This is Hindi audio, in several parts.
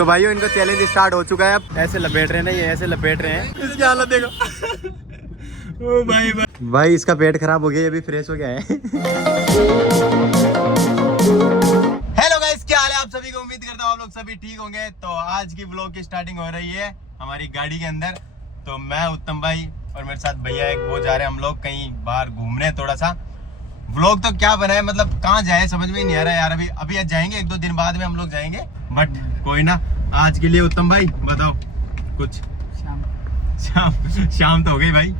तो भाइयों इनको चैलेंज स्टार्ट हो चुका है। अब ऐसे लपेट रहे हैं ना, ये ऐसे लपेट रहे हैं। इसकी हालत देखो। ओ भाई इसका पेट खराब हो गया, ये भी फ्रेश हो गया है। हेलो गाइस, क्या हाल है आप सभी को? उम्मीद करता हूँ आप लोग सभी ठीक होंगे। तो आज की व्लॉग की स्टार्टिंग हो रही है हमारी गाड़ी के अंदर। तो मैं उत्तम भाई और मेरे साथ भैया एक वो जा रहे हैं हम लोग कहीं बाहर घूमने। थोड़ा सा व्लॉग तो क्या बनाए, मतलब कहाँ जाए समझ में नहीं आ रहा है यार। अभी आज जाएंगे, 1-2 दिन बाद में हम लोग जाएंगे, बट कोई ना। आज के लिए उत्तम भाई बताओ कुछ। शाम तो हो गई भाई।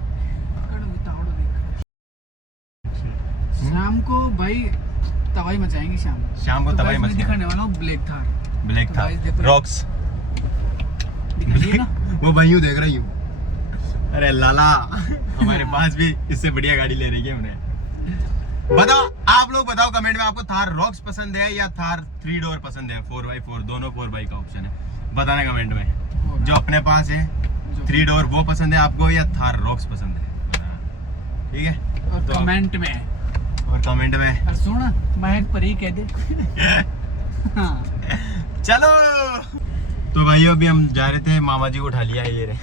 शाम को भाई तबाही मचाएंगे। शाम को तबाही मचाएंगे। दिखाने वाला हूँ ब्लैक थार रॉक्स। ना वो भाई यूँ देख रही हूँ। अरे लाला हमारे पास भी इससे बढ़िया गाड़ी ले रही है हमने। बताओ आप लोग, बताओ कमेंट में, आपको थार रॉक्स पसंद है या थार 3 डोर पसंद है? 4x4 दोनों 4x का ऑप्शन है, बताना कमेंट में। जो अपने पास है 3 डोर वो पसंद है आपको या थार रॉक्स पसंद है? ठीक है। और कमेंट में और सुन महक पर ही कह दे। चलो तो भाई अभी हम जा रहे थे, मामा जी को उठा लिया है ये रे।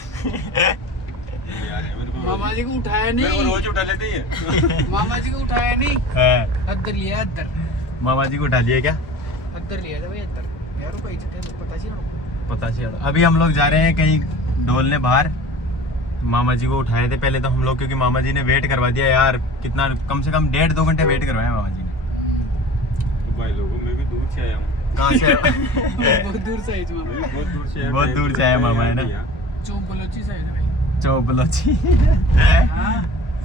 मामा जी को उठाया नहीं, रोज उठा लेते हैं। मामा जी को उठाया नहीं, अद्दर लिया अद्दर। मामा जी को उठा लिया क्या? अद्दर लिया था भाई, अद्दर यार को इज्जत है, पता चला। अभी हम लोग जा रहे हैं कहीं ढोलने बाहर। मामा जी को उठाए थे पहले तो हम लोग, क्योंकि मामा जी ने वेट करवा दिया यार। कितना, कम से कम 1.5-2 घंटे वेट करवाया मामा जी ने। तो भाई लोगों मैं भी दूर से आया हूँ। कहाँ से? बहुत दूर से आया, बहुत दूर से आया मामा है ना। चौबलोची से आया भाई। चौबलोची।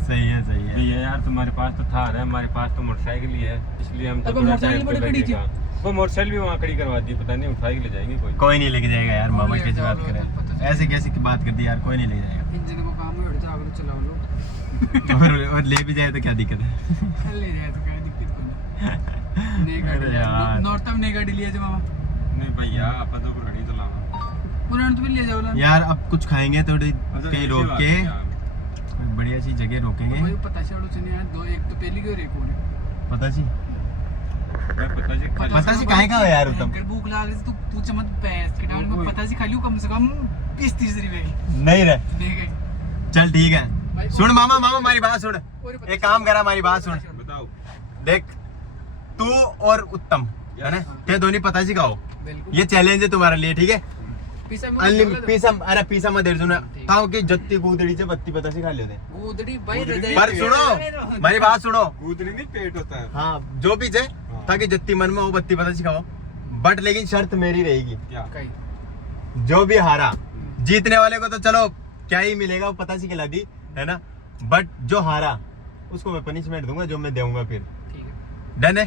सही है भैया यार तुम्हारे पास तो थार है, हमारे पास तो मोटरसाइकिल ही है, इसलिए हम तो थोड़ा टाइम पे लगेगा। वो मोटरसाइकिल भी वहाँ खड़ी करवा दी, पता नहीं उठाई ले जाएंगे कोई नहीं लेके जाएगा यार। मामा कैसे बात करे, ऐसे कैसे की बात करती यार, कोई नहीं ले जाएगा। इंजन को काम में बैठा आगे चलाओ लो। और ले भी जाए तो क्या दिक्कत है? ले जाए तो क्या दिक्कत कोई नहीं। गाड़ी यार नॉर्थ में नई गाड़ी लिया जो मामा। नहीं भैया आप तो गाड़ी चलावा उन्होंने तो भी ले जाओ यार। अब कुछ खाएंगे थोड़ी कहीं रोक के, बढ़िया सी जगह रोकेंगे। भाई पता चलो चने यार, दो एक तो पहली और एक और पता जी पता सी काहे का है यार उत्तम? भूख लग रही तू पूछ मत, पैस के टाइम में पता सी खा लियो कम से कम 20-30 रुपए नहीं रे। देख चल ठीक है, सुन मामा हमारी बात सुन। एक काम करा, हमारी बात सुन। बताओ। देख तू और उत्तम है ना, ते दोनों पता सी खाओ। ये चैलेंज है तुम्हारे लिए, ठीक है? पीसा मत सुना ताऊ की जत्ती कूदड़ी से बत्ती पता सी खा लेते। कूदड़ी भाई पर सुनो मेरी बात सुनो। कूदड़ी नहीं पेट होता है। हाँ जो भी है ताकि जत्ती मन में वो बत्ती पता सी खाओ। बट लेकिन शर्त मेरी रहेगी, क्या? जो भी हारा, जीतने वाले को तो चलो क्या ही मिलेगा वो पता सी खिला दी है ना, बट जो हारा उसको मैं पनिशमेंट दूंगा, जो मैं दूंगा फिर। डन है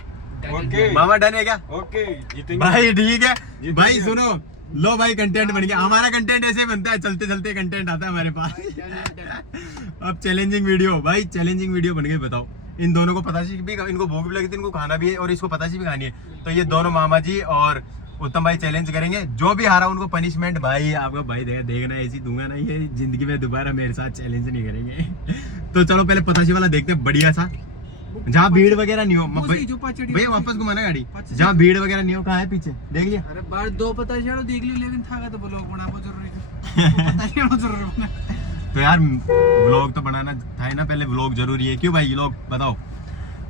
ओके मामा? डन है क्या? ओके भाई ठीक है भाई। सुनो लो भाई, कंटेंट बन गया हमारा। कंटेंट ऐसे बनता है, चलते चलते कंटेंट आता है हमारे पास। अब चैलेंजिंग वीडियो भाई, चैलेंजिंग वीडियो बन गई। बताओ इन दोनों को पता सी भी, इनको भूख भी लगी थी, इनको खाना भी है और इसको पता सी भी खानी है। तो ये दोनों मामा जी और उत्तम भाई चैलेंज करेंगे। जो भी हारा उनको पनिशमेंट भाई आपका भाई देखना ऐसी दूंगा ना, ये जिंदगी में दोबारा मेरे साथ चैलेंज नहीं करेंगे। तो चलो पहले पताशी वाला देखते हैं, बढ़िया सा, जहाँ भीड़ वगैरह नहीं हो। भैया वापस घुमाना गाड़ी, जहाँ भीड़ वगैरह नहीं हो। कहाँ है पीछे देख लिया? अरे बार दो पता चलो देख लियो, लेकिन था तो ब्लॉग बनाना जरूरी। तो यार व्लॉग तो बनाना था ना, पहले व्लॉग जरूरी है। क्यों भाई ये लोग बताओ?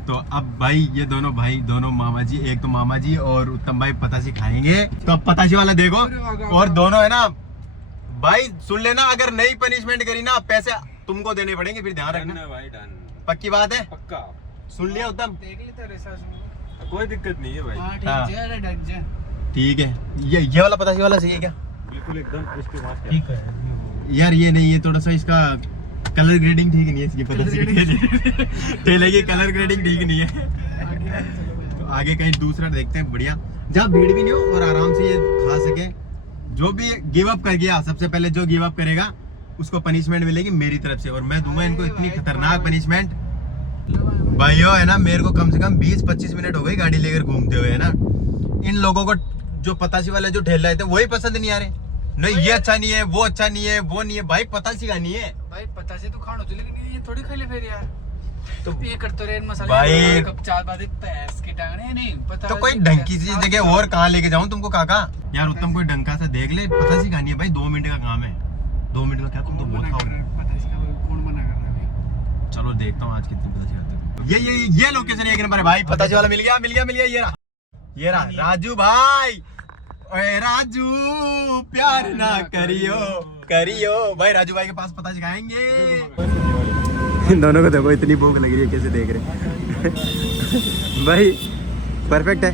तो अब भाई ये दोनों मामा जी, एक तो मामा जी और उत्तम भाई पताशी खाएंगे। तो अब पताशी वाला देखो, और दोनों है ना भाई सुन लेना, अगर नई पनिशमेंट करी ना पैसे तुमको देने पड़ेंगे, फिर ध्यान रखना भाई। डन, पक्की बात है? पक्का सुन लिया उत्तम? देख ली तेरे साथ कोई दिक्कत नहीं है भाई। हां ठीक है, ठीक है। ये वाला पताशी वाला सही है क्या? बिल्कुल एकदम इसके बाद ठीक है यार। ये नहीं, ये थोड़ा सा इसका कलर ग्रेडिंग ठीक नहीं है इसकी, पता ठेले की कलर ग्रेडिंग ठीक नहीं है। तो आगे कहीं दूसरा देखते हैं बढ़िया, जहाँ भीड़ भी नहीं हो और आराम से ये खा सके। जो भी गिव अप कर गया, सबसे पहले जो गिव अप करेगा उसको पनिशमेंट मिलेगी मेरी तरफ से, और मैं दूंगा इनको इतनी खतरनाक पनिशमेंट। भाइयों है ना, मेरे को कम से कम 20-25 मिनट हो गई गाड़ी लेकर घूमते हुए है ना। इन लोगों को जो पताशी वाले जो ठेल रहे थे वही पसंद नहीं आ रहे। नहीं ये अच्छा नहीं है, वो अच्छा नहीं है, वो नहीं है। भाई पताशी का नहीं है भाई, पता से तो खानो चले, लेकिन ये थोड़ी खा ले फिर यार। तो ये करते रहे मसाले भाई कब 4 बजे पैस के टांगने नहीं पता तो कोई ढंकी सी जगह और कहाँ लेके जाऊं तुमको काका यार उत्तम कोई ढंका सा देख ले पता सी कहानी है भाई 2 मिनट का काम है 2 मिनट का क्या तुम तो बहुत खाओगे पता इसका कौन मना कर रहा है चलो देखता हूँ आज कितनी पता सिखाते ये लोकेशन एक नंबर है भाई पता वाला मिल गया ये रहा राजू भाई ओए राजू प्यार ना करियो भाई राजू भाई के पास पता सिखाएंगे इन दोनों को देखो इतनी भूख लग रही है कैसे देख रहे भाई परफेक्ट है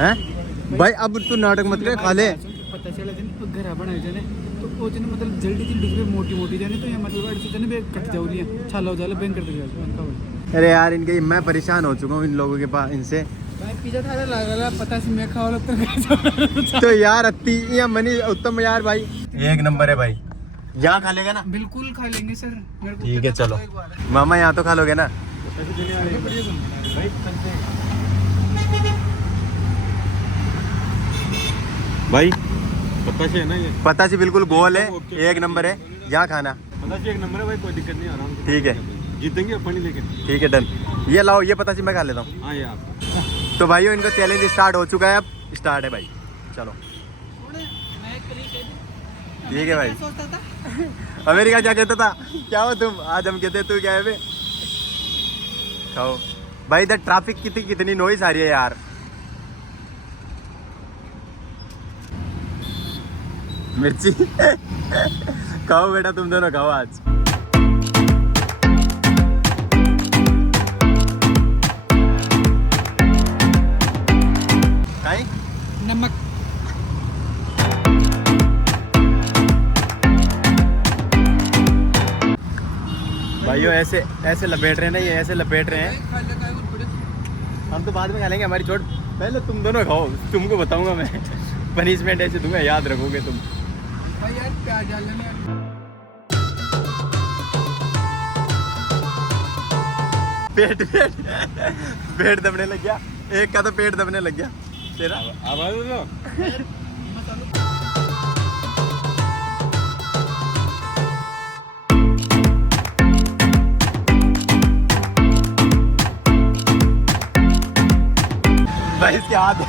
हैं भाई अब तू नाटक मत कर खा ले पता चला जने तो घर बना जाने तो वो जने मतलब जल्दी मोटी जाने तो ये मतलब ऐसे जने बे कट जाओ लिया छाला हो जाला बैंक कर दे अरे यार इनके मैं परेशान हो चुका हूँ इन लोगों के पास इनसे भाई पिज्जा थाला लागला पता से मैं खाओ तो तो यार अत्ती या मनी उत्तम यार भाई एक नंबर है भाई यहाँ खा लेगा ना बिल्कुल खा लेंगे सर मेरे को ठीक है चलो मामा यहाँ तो खा लोगे ना भाई पता से है ना ये पता से बिल्कुल गोल है एक नंबर है यहाँ खाना पता से एक नंबर है भाई कोई दिक्कत नहीं आराम से ठीक है जीतेंगे अपनी लेकिन ठीक है डन ये लाओ ये पता से मैं खा लेता हूँ हाँ ये आपका तो भाइयों इनका चैलेंज स्टार्ट हो चुका है अब स्टार्ट है भाई चलो ठीक है भाई अमेरिका क्या कहता था क्या हो तुम आज हम कहते तू क्या है बे खाओ भाई इधर ट्रैफिक कितनी नॉइस आ रही है यार मिर्ची खाओ बेटा तुम दोनों खाओ आज नमक भाइयों ऐसे लपेट रहे हैं ना ये ऐसे लपेट रहे हैं हम तो बाद में खा लेंगे हमारी छोड़ पहले तुम दोनों खाओ तुमको बताऊंगा मैं पनिशमेंट ऐसे दूंगा याद रखोगे तुम भाई यार प्याज डाल लेना पेट दबने लग गया एक का तो पेट दबने लग गया तेरा आवाज दो भाई इसकी हालत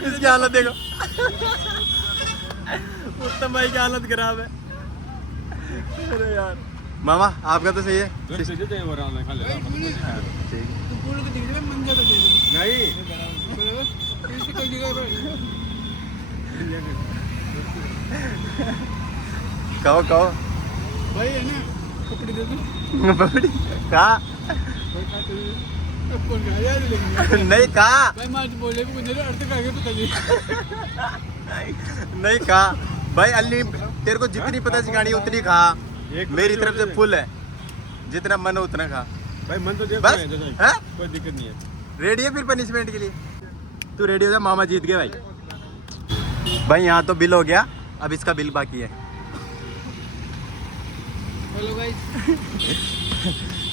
इसकी हालत देखो उत्तम भाई की हालत खराब है अरे यार मामा आपका तो सही है कहो कहो भाई है ना पकड़ी दे दो पकड़ी कहा नहीं कहा भाई मैं बोले को मुझे अर्थ का आगे पता नहीं कहा भाई अल्ली तेरे को जितनी पता सिखानी उतनी खा मेरी तरफ से फुल है जितना मन हो उतना खा भाई मन तो देखो बस है कोई दिक्कत नहीं है रेडी है फिर पनिशमेंट के लिए तू रेडी हो जा मामा जीत गए भाई भाई यहाँ तो बिल हो गया अब इसका बिल बाकी है हेलो गाइस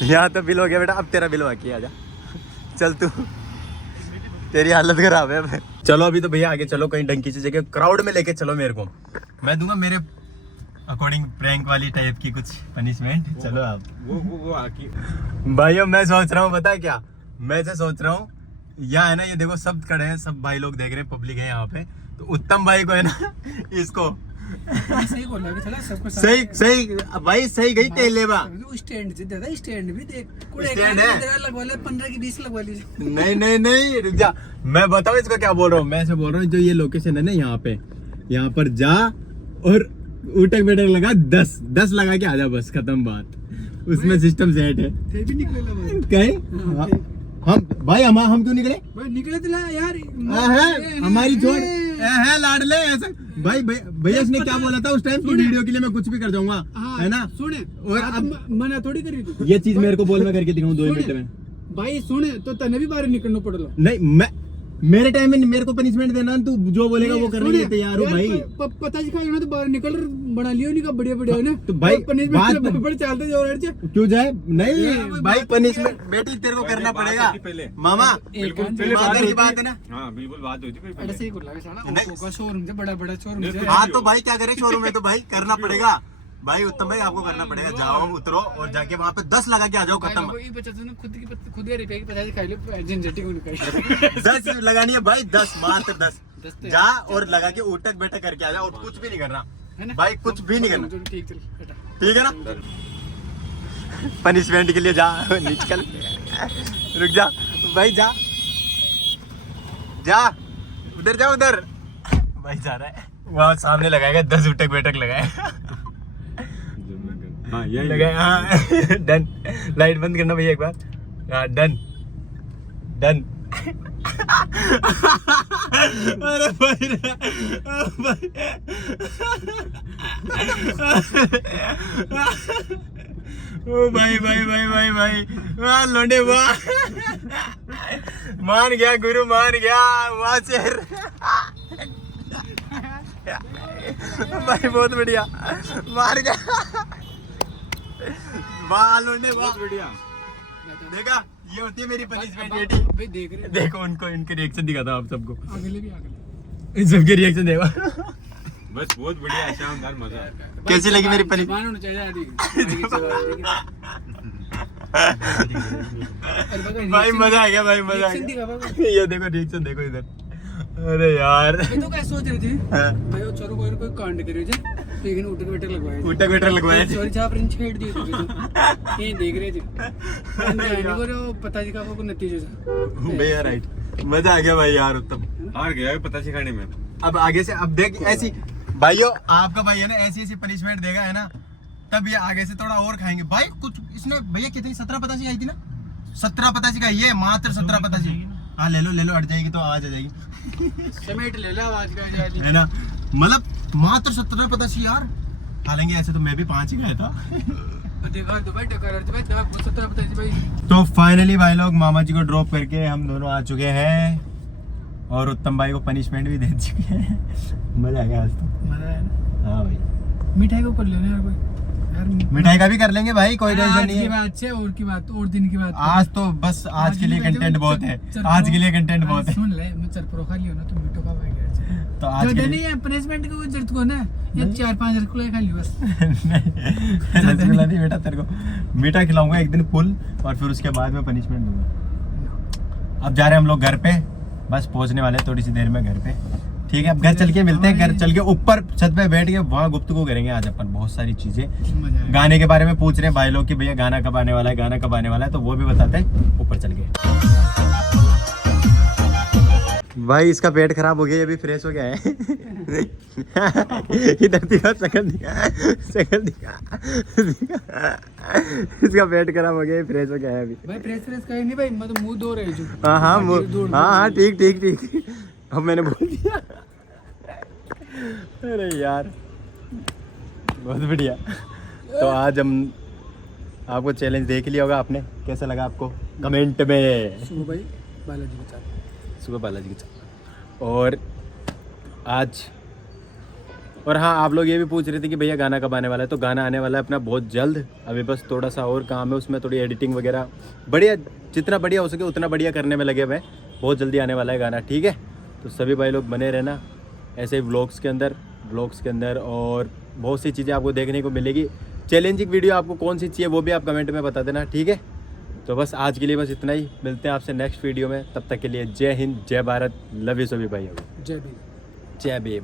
यहाँ तो बिल हो गया बेटा अब तेरा बिल बाकी है आजा चल तू तेरी हालत खराब है अब चलो अभी तो भैया आगे चलो कहीं डंकी सी जगह क्राउड में लेके चलो मेरे को मैं दूंगा मेरे अकॉर्डिंग प्रैंक वाली टाइप की कुछ पनिशमेंट चलो आप वो आकी भाइयों मैं सोच रहा हूँ पता है क्या मैं ऐसे सोच रहा हूँ यहाँ है ना ये देखो सब खड़े हैं सब भाई लोग देख रहे हैं पब्लिक है यहाँ पे तो उत्तम भाई को है ना इसको सही बोला कि चला सबको सही सही भाई सही गई टेले बा स्टैंड से दादा स्टैंड भी देख स्टैंड है लगवा ले 15 की 20 लगवा लीजिए नहीं रुक जा मैं बताऊँ इसको क्या बोल रहा हूँ मैं ऐसे बोल रहा हूँ जो ये लोकेशन है ना यहाँ पर जा और उठक बैठक लगा 10 लगा के आजा बस खत्म बात उसमें सिस्टम सेट है फिर भी निकले कहे हम भाई हम क्यों निकले भाई निकले तो यार हमारी छोड़ है लाडले ऐसा भाई भैया इसने क्या बोला था उस टाइम की वीडियो के लिए मैं कुछ भी कर जाऊंगा है ना सुने और अब मना थोड़ी करी तू ये चीज मेरे को बोल मैं करके दिखाऊं 2 मिनट में भाई सुने तो तने भी बाहर निकलना पड़ेगा नहीं मैं मेरे टाइम में मेरे को पनिशमेंट देना तू जो बोलेगा वो करने के लिए तैयार हो भाई पता ही खाना तो बाहर निकल बना लियो नहीं का बढ़िया बढ़िया ना तो भाई पनिशमेंट बड़े चलते जाओ रे क्यों जाए नहीं भाई पनिशमेंट बेटी तेरे को करना पड़ेगा मामा बिल्कुल की बात है ना हाँ बिल्कुल बात हुई थी ऐसे ही बोला साला शोरूम से बड़ा शोरूम से हाँ तो भाई क्या करे शोरूम में तो भाई करना पड़ेगा भाई उत्तम भाई आपको करना पड़ेगा, जाओ उतरो और जाके वहाँ पे 10 लगा के आ जाओ, खत्म। खुद का रुपए की 50 खाई लो, झंझटी को निकाल 10 लगानी है भाई, 10 मात्र 10 10 तो जा और लगा के उठक बैठक करके आ जाओ और कुछ भी नहीं करना है ना भाई, कुछ भी नहीं करना, ठीक चल बेटा, ठीक है ना। पनिशमेंट के लिए जा, निकल रुक जा भाई, जा जा उधर, जा उधर भाई, जा रहा है वहाँ सामने लगाएगा 10 उठक बैठक लगाएगा। हाँ यही लगाया, हाँ डन। लाइट बंद करना भैया एक बार, हाँ डन डन। अरे भाई ओ भाई भाई भाई भाई भाई, वाह लोंडे वाह, मान गया गुरु, मान गया, वाह शेर भाई, बहुत बढ़िया, मार गया, वाह लोंडे वाह, बढ़िया। देखा ये होती है मेरी पनिशमेंट बेटी। भाई देख रहे देखो उनको, इनके रिएक्शन दिखाता हूँ आप सबको, अगले भी अगले इन सबके रिएक्शन देखो। बस बहुत बढ़िया, शानदार, मजा आया। कैसी लगी मेरी पनिश? जबान होना चाहिए आदि भाई मजा आ गया भाई, मजा आ गया। ये देखो रिएक्शन देखो इधर, अरे यार तो क्या सोच रहे थे हाँ। भाई वो चोरों को कोई कांड करे थे, लेकिन उठक बैठक लगवाए थे, उठक बैठक लगवाए थे। चोरी छाप रिंच छेड़ दिए थे, ये देख रहे थे, को पता जी का वो नतीजा था भैया राइट, मजा आ गया भाई यार उत्तम। हार गया है पता सिखाने में। अब आगे से, अब देख ऐसी भाइयों, आपका भाई है ना ऐसी ऐसी पनिशमेंट देगा है ना, तब ये आगे से थोड़ा और खाएंगे भाई। कुछ इसने भैया कितनी 17 पतासी आई थी ना, 17 पतासी का, ये मात्र 17 पतासी। हाँ ले लो अट जाएगी तो आवाज आ जाएगी, समेट ले लो आवाज का है ना, मतलब मात्र 17 पतासी यार। हालांकि ऐसे तो मैं भी 5 ही गया था। देखो तो भाई टक्कर तो भाई 17 बताइए भाई। तो फाइनली भाई लोग मामा जी को ड्रॉप करके हम दोनों आ चुके हैं और उत्तम भाई को पनिशमेंट भी दे चुके हैं। मजा आ गया आज तो। मजा आया ना? हाँ भाई, मिठाई को कर लेना यार कोई यार, मिठाई का भी कर लेंगे भाई, कोई टेंशन नहीं है। बात है और की बात और दिन की बात। आज तो बस आज के लिए कंटेंट बहुत है, आज के लिए कंटेंट बहुत है। सुन ले, मैं चरपरो खा लियो ना तो मिठो खा पाएगा। तो आज के नहीं है पनिशमेंट की कोई जरूरत को ना, ये 4-5 रसगुल्ले खा लियो बस। रसगुल्ला नहीं बेटा, तेरे को मीठा खिलाऊंगा एक दिन फुल, और फिर उसके बाद में पनिशमेंट दूंगा। अब जा रहे हैं हम लोग घर पे, बस पहुंचने वाले थोड़ी सी देर में घर पे, ठीक है। अब घर चल के मिलते हैं, घर चल के ऊपर छत पे बैठ के वहाँ गुफ्तगू करेंगे आज अपन बहुत सारी चीजें। गाने के बारे में पूछ रहे हैं भाई लोग कि भैया गाना कब आने वाला है, गाना कब आने वाला है, तो वो भी बताते हैं ऊपर चल के। भाई इसका पेट खराब हो गया, ये भी फ्रेश हो गया है। इधर दिखा, शक्ल दिखा, शक्ल दिखा, इसका पेट खराब हो गया, फ्रेश हो गया है अभी। भाई फ्रेश कहीं नहीं भाई, मैं तो मुंह धो रही हूँ। हाँ हाँ ठीक ठीक ठीक, अब मैंने बोल दिया। अरे यार बहुत बढ़िया। तो आज हम आपको चैलेंज देख लिया होगा आपने, कैसा लगा आपको कमेंट में। सुबह भाई बालाजी के साथ, सुबह बालाजी के साथ। और आज, और हाँ आप लोग ये भी पूछ रहे थे कि भैया गाना कब आने वाला है, तो गाना आने वाला है अपना बहुत जल्द। अभी बस थोड़ा सा और काम है, उसमें थोड़ी एडिटिंग वगैरह बढ़िया, जितना बढ़िया हो सके उतना बढ़िया करने में लगे हुए हैं। बहुत जल्दी आने वाला है गाना, ठीक है। तो सभी भाई लोग बने रहना ऐसे ही व्लॉग्स के अंदर, और बहुत सी चीज़ें आपको देखने को मिलेगी। चैलेंजिंग वीडियो आपको कौन सी चाहिए वो भी आप कमेंट में बता देना, ठीक है। तो बस आज के लिए बस इतना ही, मिलते हैं आपसे नेक्स्ट वीडियो में। तब तक के लिए जय हिंद, जय भारत, लव यू सभी भाई। जय भीम। जय भीम।